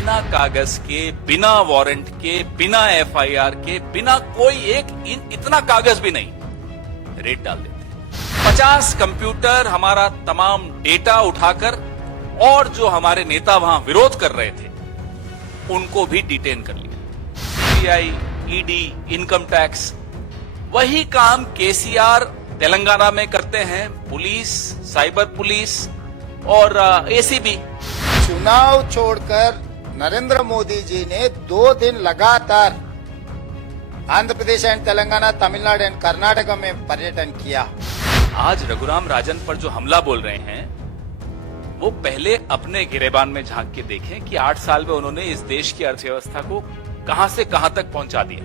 बिना कागज के, बिना वारंट के, बिना एफआईआर के, बिना कोई इतना कागज भी नहीं, रेड डाल देते। 50 कंप्यूटर हमारा तमाम डेटा उठाकर और जो हमारे नेता वहां विरोध कर रहे थे उनको भी डिटेन कर लिया। सीबीआई, ईडी, इनकम टैक्स, वही काम केसीआर तेलंगाना में करते हैं, पुलिस, साइबर पुलिस और एसीबी। चुनाव छोड़कर नरेंद्र मोदी जी ने 2 दिन लगातार आंध्र प्रदेश एंड तेलंगाना, तमिलनाडु एंड कर्नाटक में पर्यटन किया। आज रघुराम राजन पर जो हमला बोल रहे हैं वो पहले अपने गिरेबान में झांक के देखें कि 8 साल में उन्होंने इस देश की अर्थव्यवस्था को कहां से कहां तक पहुंचा दिया।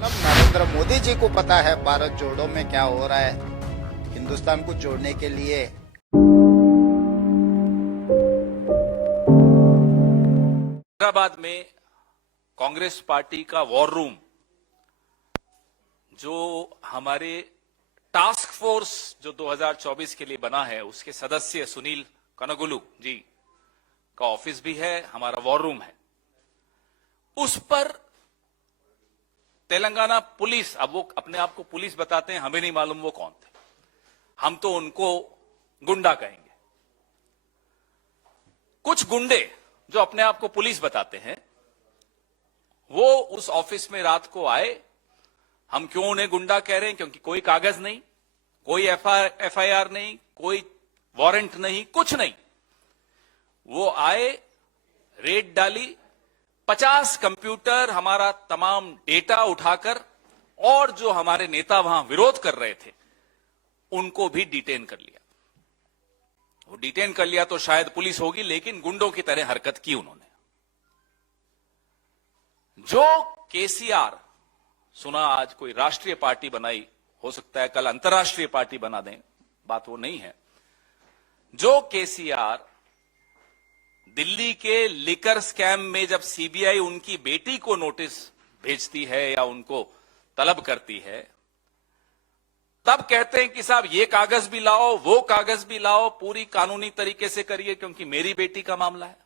नरेंद्र मोदी जी को पता है भारत जोड़ो में क्या हो रहा है, हिंदुस्तान को जोड़ने के लिए। हैदराबाद में कांग्रेस पार्टी का वॉर रूम, जो हमारे टास्क फोर्स जो 2024 के लिए बना है, उसके सदस्य सुनील कनगुलू जी का ऑफिस भी है, हमारा वॉर रूम है। उस पर तेलंगाना पुलिस, अब वो अपने आप को पुलिस बताते हैं, हमें नहीं मालूम वो कौन थे, हम तो उनको गुंडा कहेंगे। कुछ गुंडे जो अपने आप को पुलिस बताते हैं वो उस ऑफिस में रात को आए। हम क्यों उन्हें गुंडा कह रहे हैं? क्योंकि कोई कागज नहीं, कोई एफआईआर नहीं, कोई वारंट नहीं, कुछ नहीं। वो आए, रेड डाली, 50 कंप्यूटर हमारा तमाम डेटा उठाकर और जो हमारे नेता वहां विरोध कर रहे थे उनको भी डिटेन कर लिया। वो डिटेन कर लिया तो शायद पुलिस होगी, लेकिन गुंडों की तरह हरकत की उन्होंने। जो केसीआर, सुना आज कोई राष्ट्रीय पार्टी बनाई, हो सकता है कल अंतर्राष्ट्रीय पार्टी बना दें, बात वो नहीं है। जो केसीआर दिल्ली के लिकर स्कैम में जब सीबीआई उनकी बेटी को नोटिस भेजती है या उनको तलब करती है, तब कहते हैं कि साहब ये कागज भी लाओ, वो कागज भी लाओ, पूरी कानूनी तरीके से करिए क्योंकि मेरी बेटी का मामला है।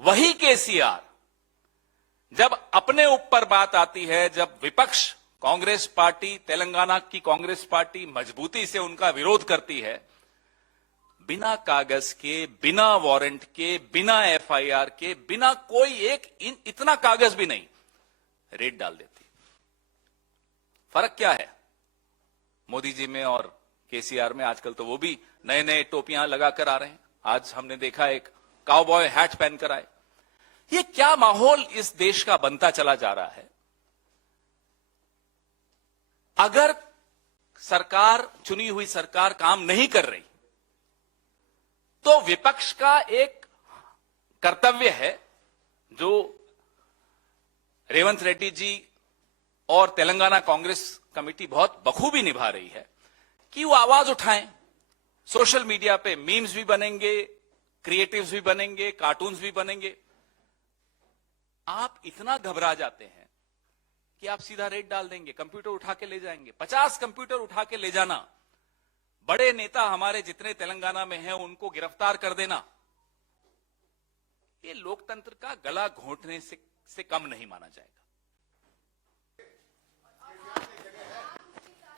वही केसीआर जब अपने ऊपर बात आती है, जब विपक्ष कांग्रेस पार्टी, तेलंगाना की कांग्रेस पार्टी मजबूती से उनका विरोध करती है, बिना कागज के, बिना वारंट के, बिना एफआईआर के, बिना कोई इतना कागज भी नहीं, रेड डाल देती। फर्क क्या है मोदी जी में और केसीआर में? आजकल तो वो भी नए नए टोपियां लगाकर आ रहे हैं। आज हमने देखा एक काउबॉय हैट पहनकर आए। ये क्या माहौल इस देश का बनता चला जा रहा है? अगर सरकार, चुनी हुई सरकार काम नहीं कर रही तो विपक्ष का एक कर्तव्य है, जो रेवंत रेड्डी जी और तेलंगाना कांग्रेस कमेटी बहुत बखूबी निभा रही है, कि वो आवाज उठाएं। सोशल मीडिया पे मीम्स भी बनेंगे, क्रिएटिव्स भी बनेंगे, कार्टून्स भी बनेंगे। आप इतना घबरा जाते हैं कि आप सीधा रेड डाल देंगे, कंप्यूटर उठा के ले जाएंगे। 50 कंप्यूटर उठा के ले जाना, बड़े नेता हमारे जितने तेलंगाना में हैं उनको गिरफ्तार कर देना, ये लोकतंत्र का गला घोंटने से कम नहीं माना जाएगा।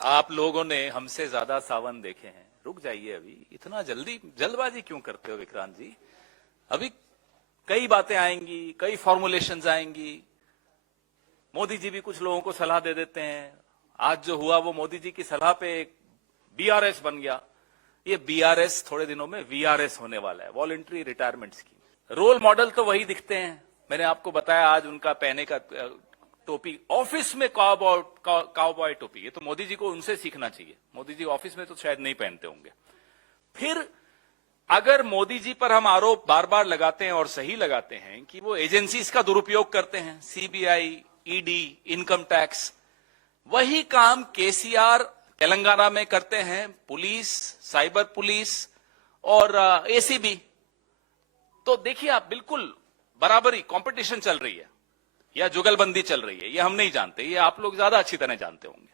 आप लोगों ने हमसे ज्यादा सावन देखे हैं। रुक जाइए, अभी इतना जल्दबाजी क्यों करते हो विक्रांत जी? अभी कई बातें आएंगी, कई फॉर्मुलेशंस आएंगी। मोदी जी भी कुछ लोगों को सलाह दे देते हैं। आज जो हुआ वो मोदी जी की सलाह पे एक बीआरएस बन गया। ये बीआरएस थोड़े दिनों में वीआरएस होने वाला है, voluntary retirement scheme. Role model तो वही दिखते हैं। मैंने आपको बताया आज उनका पहने का टोपी, ऑफिस में काउबॉय टोपी, ये तो मोदी जी को उनसे सीखना चाहिए। मोदी जी ऑफिस में तो शायद नहीं पहनते होंगे। फिर अगर मोदी जी पर हम आरोप बार बार लगाते हैं और सही लगाते हैं कि वो एजेंसीज का दुरुपयोग करते हैं, सीबीआई, ईडी, इनकम टैक्स, वही काम केसीआर तेलंगाना में करते हैं, पुलिस, साइबर पुलिस और एसीबी। तो देखिए आप, बिल्कुल बराबरी, कंपटीशन चल रही है या जुगलबंदी चल रही है, ये हम नहीं जानते, ये आप लोग ज्यादा अच्छी तरह जानते होंगे।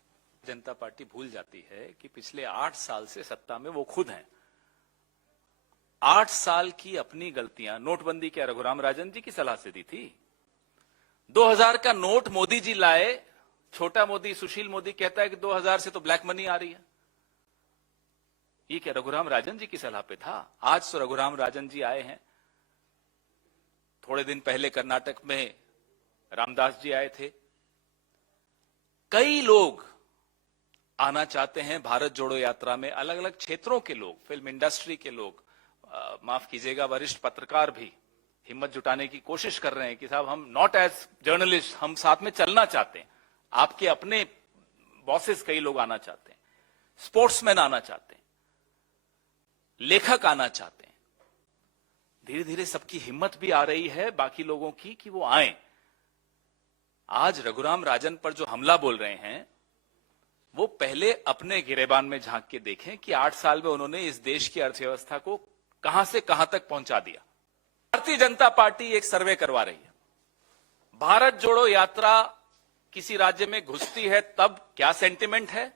जनता पार्टी भूल जाती है कि पिछले 8 साल से सत्ता में वो खुद हैं। 8 साल की अपनी गलतियां, नोटबंदी क्या रघुराम राजन जी की सलाह से दी थी? 2000 का नोट मोदी जी लाए, छोटा मोदी सुशील मोदी कहता है कि 2000 से तो ब्लैक मनी आ रही है। ये क्या रघुराम राजन जी की सलाह पे था? आज तो रघुराम राजन जी आए हैं, थोड़े दिन पहले कर्नाटक में रामदास जी आए थे। कई लोग आना चाहते हैं भारत जोड़ो यात्रा में, अलग अलग क्षेत्रों के लोग, फिल्म इंडस्ट्री के लोग, माफ कीजिएगा वरिष्ठ पत्रकार भी हिम्मत जुटाने की कोशिश कर रहे हैं कि साहब हम नॉट एज जर्नलिस्ट, हम साथ में चलना चाहते हैं। आपके अपने बॉसेस कई लोग आना चाहते हैं, स्पोर्ट्समैन आना चाहते हैं, लेखक आना चाहते हैं। धीरे धीरे सबकी हिम्मत भी आ रही है बाकी लोगों की कि वो आए। आज रघुराम राजन पर जो हमला बोल रहे हैं, वो पहले अपने गिरेबान में झांक के देखें कि 8 साल में उन्होंने इस देश की अर्थव्यवस्था को कहां से कहां तक पहुंचा दिया। भारतीय जनता पार्टी एक सर्वे करवा रही है, भारत जोड़ो यात्रा किसी राज्य में घुसती है तब क्या सेंटिमेंट है,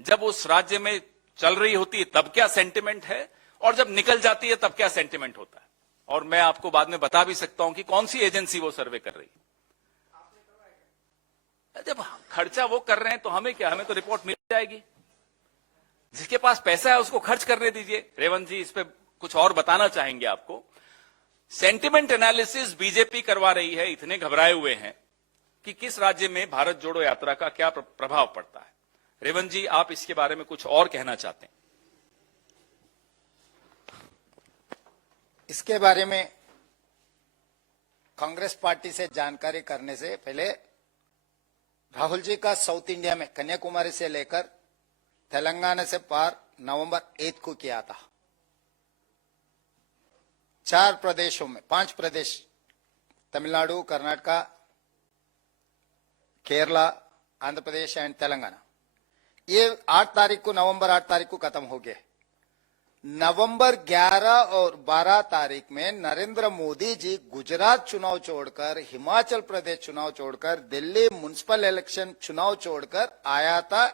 जब उस राज्य में चल रही होती है तब क्या सेंटिमेंट है, और जब निकल जाती है तब क्या सेंटिमेंट होता है। और मैं आपको बाद में बता भी सकता हूं कि कौन सी एजेंसी वो सर्वे कर रही है। जब खर्चा वो कर रहे हैं तो हमें क्या, हमें तो रिपोर्ट मिल जाएगी। जिसके पास पैसा है उसको खर्च करने दीजिए। रेवंत जी इस पे कुछ और बताना चाहेंगे आपको। सेंटिमेंट एनालिसिस बीजेपी करवा रही है, इतने घबराए हुए हैं कि किस राज्य में भारत जोड़ो यात्रा का क्या प्रभाव पड़ता है। रेवंत जी आप इसके बारे में कुछ और कहना चाहते हैं? इसके बारे में कांग्रेस पार्टी से जानकारी करने से पहले राहुल जी का साउथ इंडिया में कन्याकुमारी से लेकर तेलंगाना से पार नवंबर 8 को किया था। 4 प्रदेशों में, 5 प्रदेश, तमिलनाडु, कर्नाटका, केरला, आंध्र प्रदेश एंड तेलंगाना, ये 8 तारीख को, नवंबर 8 तारीख को खत्म हो गया। नवंबर 11 और 12 तारीख में नरेंद्र मोदी जी गुजरात चुनाव छोड़कर, हिमाचल प्रदेश चुनाव छोड़कर, दिल्ली म्युनिसिपल इलेक्शन चुनाव छोड़कर आया था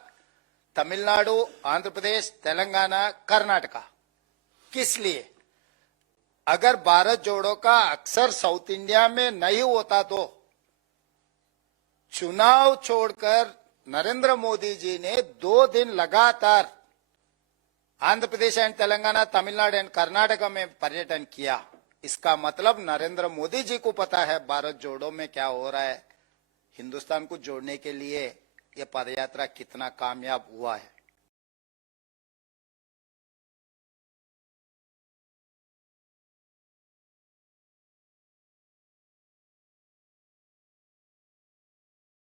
तमिलनाडु, आंध्र प्रदेश, तेलंगाना, कर्नाटका। किस लिए? अगर भारत जोड़ो का अक्सर साउथ इंडिया में नहीं होता तो चुनाव छोड़कर नरेंद्र मोदी जी ने 2 दिन लगातार आंध्र प्रदेश एंड तेलंगाना, तमिलनाडु एंड कर्नाटका में पर्यटन किया। इसका मतलब नरेंद्र मोदी जी को पता है भारत जोड़ो में क्या हो रहा है, हिंदुस्तान को जोड़ने के लिए यह पदयात्रा कितना कामयाब हुआ है।